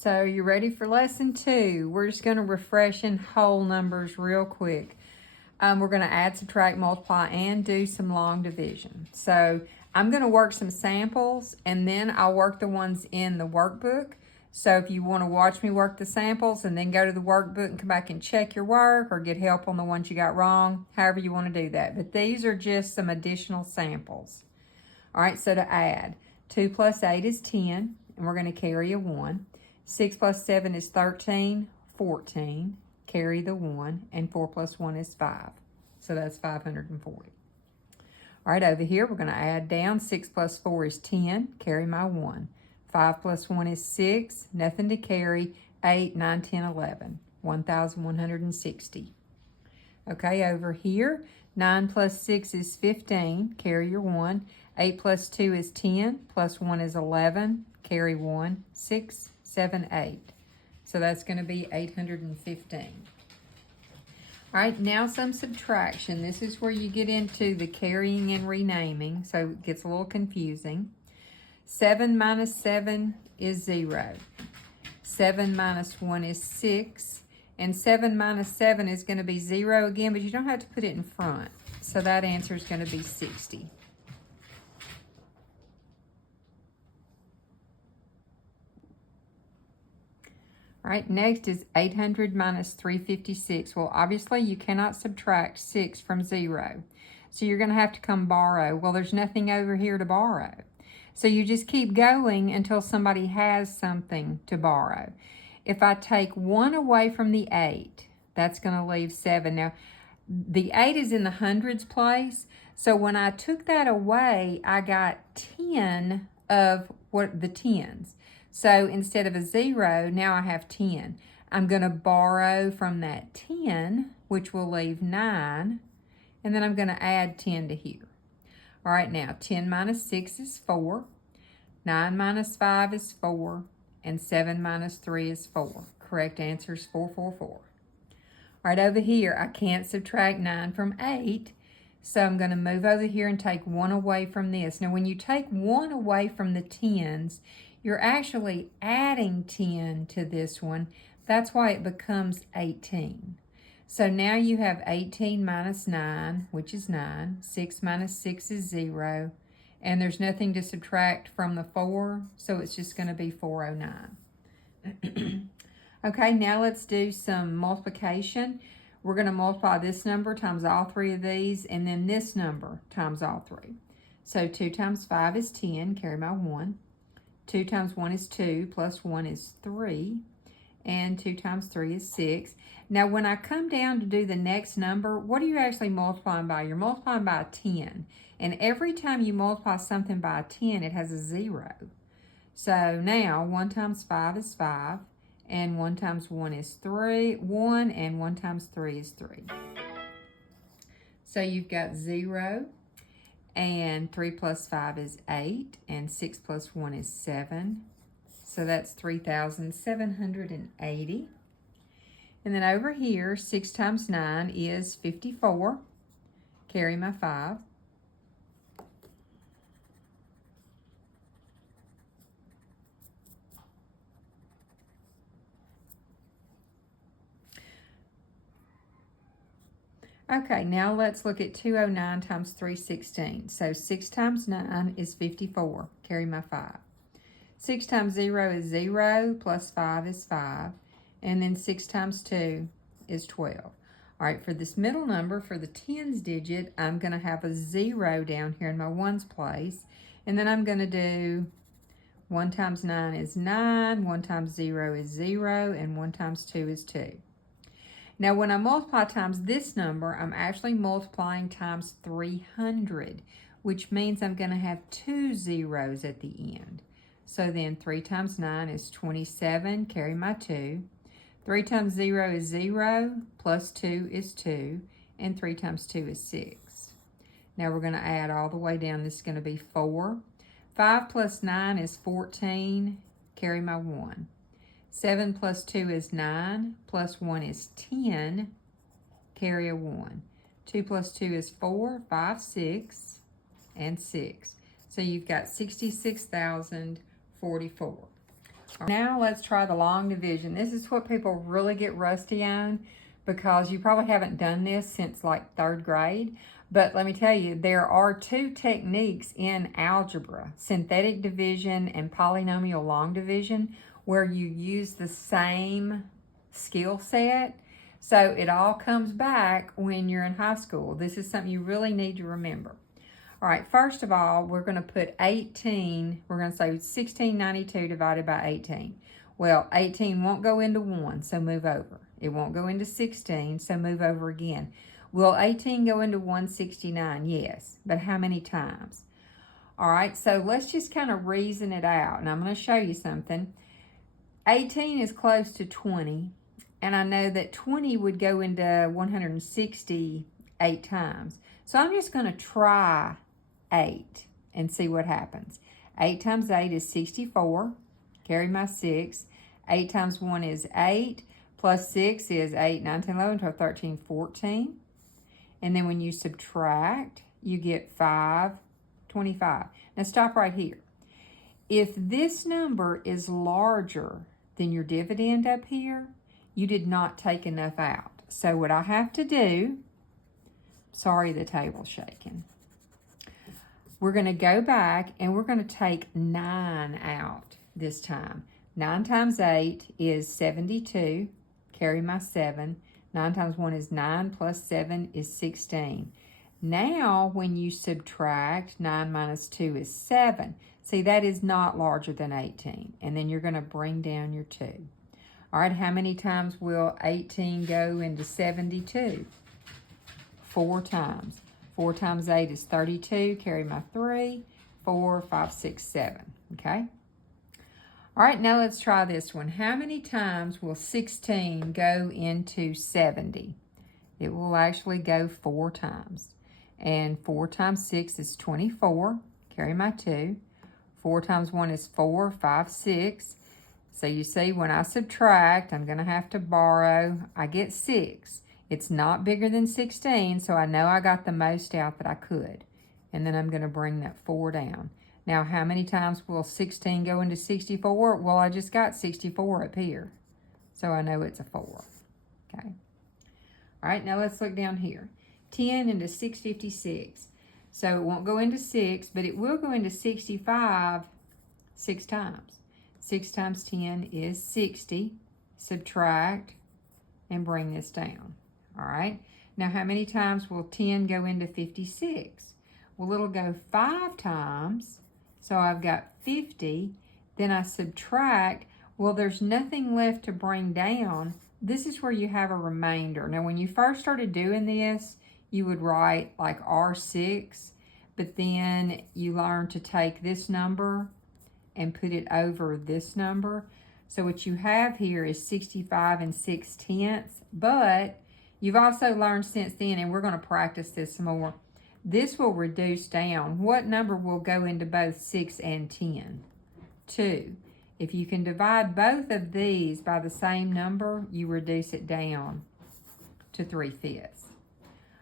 So you ready for lesson 2? We're just going to refresh in whole numbers real quick. We're going to add, subtract, multiply, and do some long division. So I'm going to work some samples, and then I'll work the ones in the workbook. So if you want to watch me work the samples and then go to the workbook and come back and check your work or get help on the ones you got wrong, however you want to do that. But these are just some additional samples. All right, so to add, 2 plus 8 is 10, and we're going to carry a 1. 6 plus 7 is 13, 14, carry the 1, and 4 plus 1 is 5. So that's 540. All right, over here, we're going to add down. 6 plus 4 is 10, carry my 1. 5 plus 1 is 6, nothing to carry. 8, 9, 10, 11, 1,160. Okay, over here, 9 plus 6 is 15, carry your 1. 8 plus 2 is 10, plus 1 is 11, carry 1. 6, 7, 8. So that's going to be 815. All right, now some subtraction. This is where you get into the carrying and renaming, so it gets a little confusing. 7 minus 7 is 0. 7 minus 1 is 6. And 7 minus 7 is going to be 0 again, but you don't have to put it in front. So that answer is going to be 60. All right, next is 800 minus 356. Well, obviously you cannot subtract 6 from 0. So you're going to have to come borrow. Well, there's nothing over here to borrow. So you just keep going until somebody has something to borrow. If I take 1 away from the 8, that's going to leave 7. Now, the 8 is in the hundreds place. So when I took that away, I got 10 of what the tens. So instead of a 0, now I have 10. I'm going to borrow from that 10, which will leave 9, and then I'm going to add 10 to here. All right, now 10 minus 6 is 4, 9 minus 5 is 4, and 7 minus 3 is 4. Correct answer is 444. All right, over here, I can't subtract 9 from 8, so I'm going to move over here and take 1 away from this. Now, when you take 1 away from the tens, you're actually adding 10 to this one. That's why it becomes 18. So now you have 18 minus 9, which is 9. 6 minus 6 is 0. And there's nothing to subtract from the 4, so it's just going to be 409. Okay, now let's do some multiplication. We're going to multiply this number times all 3 of these, and then this number times all 3. So 2 times 5 is 10, carry my 1. 2 times 1 is 2, plus 1 is 3, and 2 times 3 is 6. Now, when I come down to do the next number, what are you actually multiplying by? You're multiplying by a 10, and every time you multiply something by a 10, it has a 0. So now, 1 times 5 is 5, and 1 times 1 is 1, and 1 times 3 is 3. So you've got 0, and 3 plus 5 is 8, and 6 plus 1 is 7. So that's 3,780. And then over here, 6 times 9 is 54. Carry my 5. Okay, now let's look at 209 times 316. So 6 times 9 is 54. Carry my 5. 6 times 0 is 0, plus 5 is 5. And then 6 times 2 is 12. All right, for this middle number, for the tens digit, I'm going to have a 0 down here in my ones place. And then I'm going to do 1 times 9 is 9, 1 times 0 is 0, and 1 times 2 is 2. Now, when I multiply times this number, I'm actually multiplying times 300, which means I'm going to have 2 zeros at the end. So then 3 times 9 is 27, carry my 2. 3 times 0 is 0, plus 2 is 2, and 3 times 2 is 6. Now we're going to add all the way down. This is going to be 4. 5 plus 9 is 14, carry my 1. 7 plus 2 is 9, plus 1 is 10, carry a 1. 2 plus 2 is 4, 5, 6, and 6. So you've got 66,044. Now let's try the long division. This is what people really get rusty on because you probably haven't done this since like 3rd grade. But let me tell you, there are 2 techniques in algebra, synthetic division and polynomial long division, where you use the same skill set. So it all comes back when you're in high school. This is something you really need to remember. All right, first of all, we're going to put 18, we're going to say 1692 divided by 18. Well, 18 won't go into 1, so move over. It won't go into 16, so move over again. Will 18 go into 169? Yes, but how many times? All right, so let's just kind of reason it out, and I'm going to show you something. 18 is close to 20, and I know that 20 would go into 168 times. So I'm just going to try 8 and see what happens. 8 times 8 is 64. Carry my 6. 8 times 1 is 8. Plus 6 is 8, 9, 10, 11, 12, 13, 14. And then when you subtract, you get 5, 25. Now stop right here. If this number is larger than your dividend up here, you did not take enough out. So what I have to do, sorry the table's shaking. We're going to go back and we're going to take 9 out this time. 9 times 8 is 72. Carry my 7. 9 times 1 is 9 plus 7 is 16. Now, when you subtract, 9 minus 2 is 7. See, that is not larger than 18. And then you're going to bring down your 2. All right, how many times will 18 go into 72? 4 times. 4 times 8 is 32. Carry my 3. 4, 5, 6, 7. Okay? All right, now let's try this one. How many times will 16 go into 70? It will actually go 4 times. And 4 times 6 is 24. Carry my 2. 4 times 1 is 4, 5, 6. So you see, when I subtract, I'm going to have to borrow. I get 6. It's not bigger than 16, so I know I got the most out that I could. And then I'm going to bring that 4 down. Now, how many times will 16 go into 64? Well, I just got 64 up here. So I know it's a 4. Okay. All right, now let's look down here. 10 into 656. So it won't go into 6, but it will go into 65 6 times. 6 times 10 is 60. Subtract and bring this down. All right. Now, how many times will 10 go into 56? Well, it'll go 5 times. So I've got 50. Then I subtract. Well, there's nothing left to bring down. This is where you have a remainder. Now, when you first started doing this, you would write like R6, but then you learn to take this number and put it over this number. So what you have here is 65 and 6/10, but you've also learned since then, and we're going to practice this some more, this will reduce down. What number will go into both 6 and 10? 2. If you can divide both of these by the same number, you reduce it down to 3/5.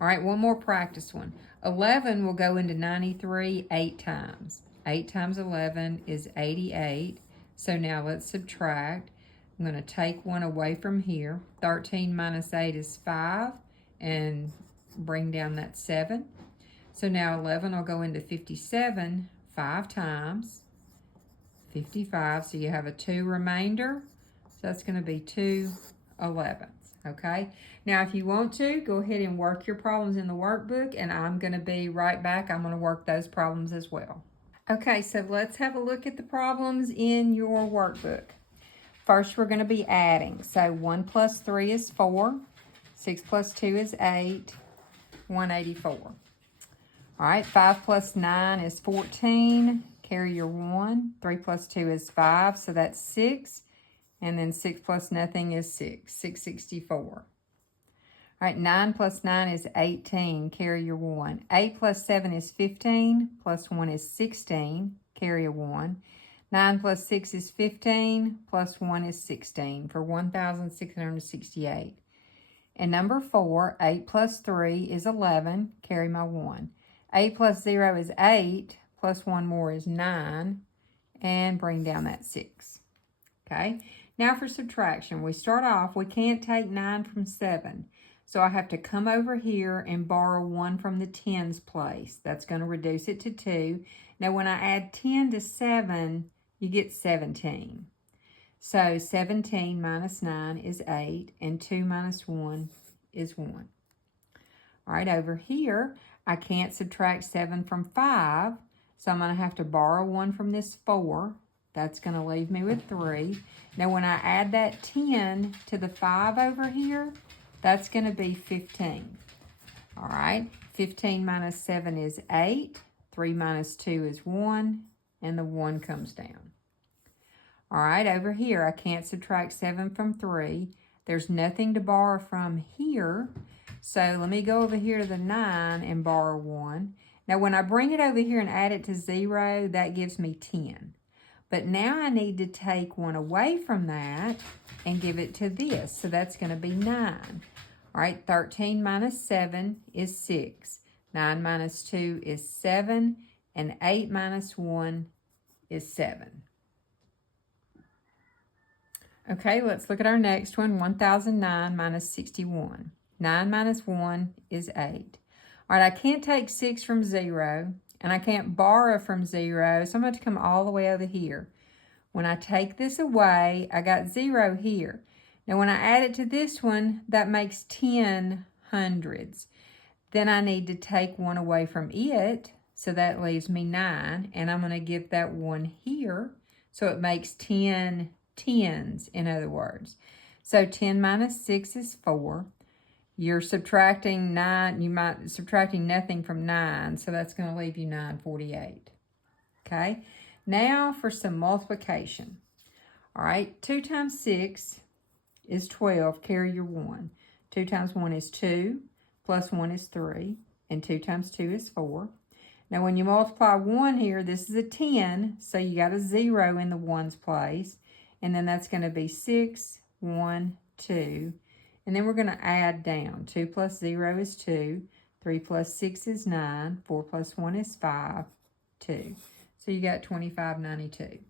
All right, one more practice one. 11 will go into 93 8 times. 8 times 11 is 88. So now let's subtract. I'm going to take 1 away from here. 13 minus 8 is 5, and bring down that 7. So now 11 will go into 57 5 times. 55, so you have a 2 remainder. So that's going to be 2 11s, okay? Now, if you want to, go ahead and work your problems in the workbook, and I'm going to be right back. I'm going to work those problems as well. Okay, so let's have a look at the problems in your workbook. First, we're going to be adding. So 1 plus 3 is 4. 6 plus 2 is 8. 184. All right, 5 plus 9 is 14. Carry your 1. 3 plus 2 is 5, so that's 6. And then 6 plus nothing is 6. 664. All right, 9 plus 9 is 18. Carry your 1. 8 plus 7 is 15. Plus 1 is 16. Carry a 1. 9 plus 6 is 15. Plus 1 is 16 for 1,668. And number 4, 8 plus 3 is 11. Carry my 1. 8 plus 0 is 8. Plus 1 more is 9. And bring down that 6. Okay, now for subtraction. We start off, we can't take 9 from 7. So I have to come over here and borrow 1 from the tens place. That's going to reduce it to 2. Now when I add 10 to 7, you get 17. So 17 minus 9 is 8, and 2 minus 1 is 1. All right, over here, I can't subtract 7 from 5, so I'm going to have to borrow 1 from this 4. That's going to leave me with 3. Now when I add that 10 to the 5 over here, that's going to be 15. All right, 15 minus 7 is 8. 3 minus 2 is 1, and the 1 comes down. All right, over here, I can't subtract 7 from 3. There's nothing to borrow from here, so let me go over here to the 9 and borrow 1. Now, when I bring it over here and add it to 0, that gives me 10. But now I need to take 1 away from that and give it to this. So that's going to be 9. All right, 13 minus 7 is 6. 9 minus 2 is 7. And 8 minus 1 is 7. Okay, let's look at our next one. 1009 minus 61. 9 minus 1 is 8. All right, I can't take 6 from 0. And I can't borrow from 0, so I'm going to come all the way over here. When I take this away, I got 0 here. Now, when I add it to this one, that makes 10 hundreds. Then I need to take 1 away from it, so that leaves me 9. And I'm going to give that 1 here, so it makes 10 tens, in other words. So 10 minus 6 is 4. You're subtracting 9, you might subtracting nothing from 9, so that's going to leave you 948. Okay, now for some multiplication. All right, 2 times 6 is 12, carry your 1. 2 times 1 is 2, plus 1 is 3, and 2 times 2 is 4. Now when you multiply 1 here, this is a 10, so you got a 0 in the ones place, and then that's going to be 6, 1, 2. And then we're going to add down. 2 plus 0 is 2. 3 plus 6 is 9. 4 plus 1 is 5. 2. So you got 2592.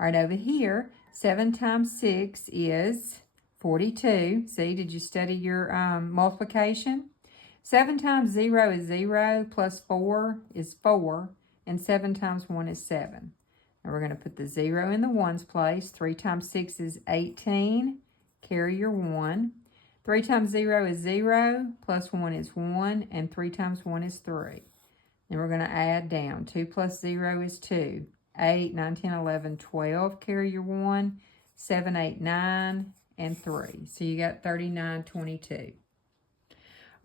All right, over here, 7 times 6 is 42. See, did you study your multiplication? 7 times 0 is 0, plus 4 is 4, and 7 times 1 is 7. Now we're going to put the 0 in the ones place. 3 times 6 is 18. Carry your 1. 3 times 0 is 0, plus 1 is 1, and 3 times 1 is 3. Then we're going to add down. 2 plus 0 is 2. 8, 9, 10, 11, 12. Carry your 1. 7, 8, 9, and 3. So you got 3922.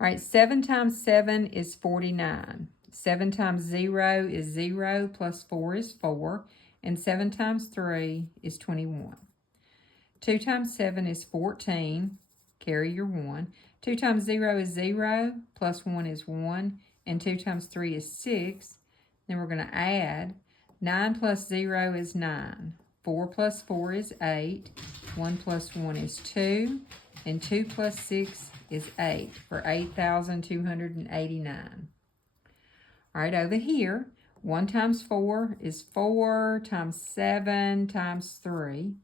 All right, 7 times 7 is 49. 7 times 0 is 0, plus 4 is 4, and 7 times 3 is 21. 2 times 7 is 14. Carry your 1. 2 times 0 is 0, plus 1 is 1, and 2 times 3 is 6. Then we're going to add. 9 plus 0 is 9. 4 plus 4 is 8. 1 plus 1 is 2. And 2 plus 6 is 8 for 8,289. All right, over here, 1 times 4 is 4 times 7 times 3.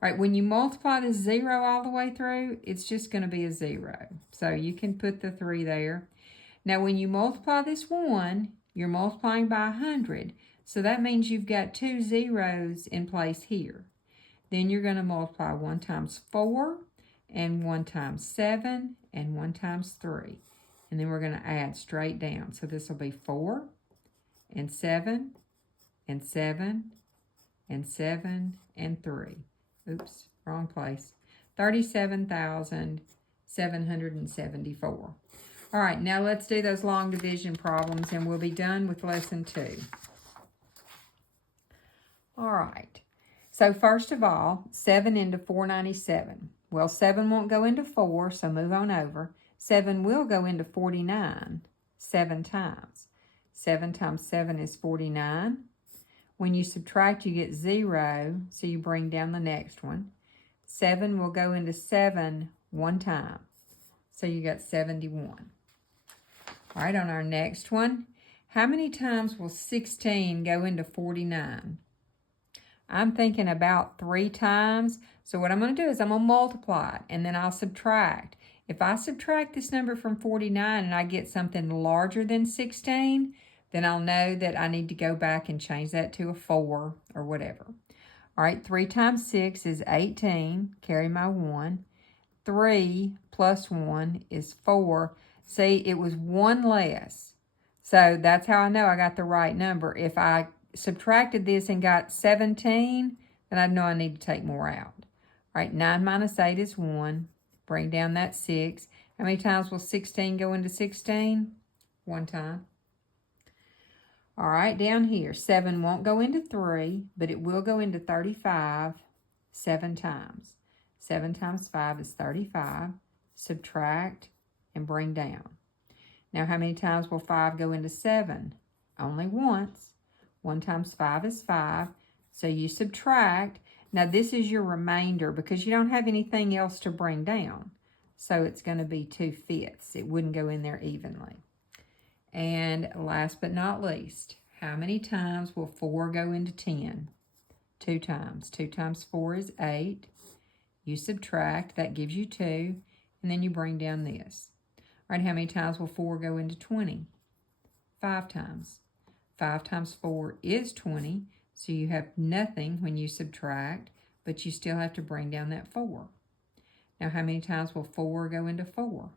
All right, when you multiply the 0 all the way through, it's just going to be a 0. So you can put the 3 there. Now, when you multiply this 1, you're multiplying by 100. So that means you've got 2 zeros in place here. Then you're going to multiply 1 times 4, and 1 times 7, and 1 times 3. And then we're going to add straight down. So this will be 4, and 7, and 7, and 7, and 3. Oops, wrong place. 37,774. All right, now let's do those long division problems and we'll be done with lesson 2. All right, so first of all, 7 into 497. Well, 7 won't go into 4, so move on over. 7 will go into 49 7 times. 7 times 7 is 49. When you subtract, you get 0, so you bring down the next one. 7 will go into 7 one time, so you got 71. All right, on our next one, how many times will 16 go into 49? I'm thinking about 3 times. So what I'm going to do is I'm going to multiply it, and then I'll subtract. If I subtract this number from 49 and I get something larger than 16, then I'll know that I need to go back and change that to a 4 or whatever. All right, 3 times 6 is 18. Carry my 1. 3 plus 1 is 4. See, it was 1 less. So that's how I know I got the right number. If I subtracted this and got 17, then I'd know I need to take more out. All right, 9 minus 8 is 1. Bring down that 6. How many times will 16 go into 16? 1 time. All right, down here, 7 won't go into 3, but it will go into 35 7 times. 7 times 5 is 35. Subtract and bring down. Now, how many times will 5 go into 7? Only once. 1 times 5 is 5. So you subtract. Now, this is your remainder because you don't have anything else to bring down. So it's going to be 2/5. It wouldn't go in there evenly. And last but not least, how many times will 4 go into 10? 2 times. 2 times 4 is 8. You subtract. That gives you 2. And then you bring down this. All right, how many times will 4 go into 20? 5 times. 5 times 4 is 20. So you have nothing when you subtract, but you still have to bring down that 4. Now, how many times will 4 go into 4?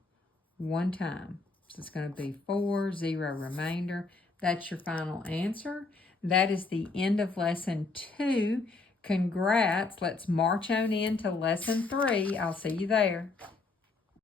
1 time. So it's going to be 4, 0 remainder. That's your final answer. That is the end of lesson 2. Congrats. Let's march on into lesson 3. I'll see you there.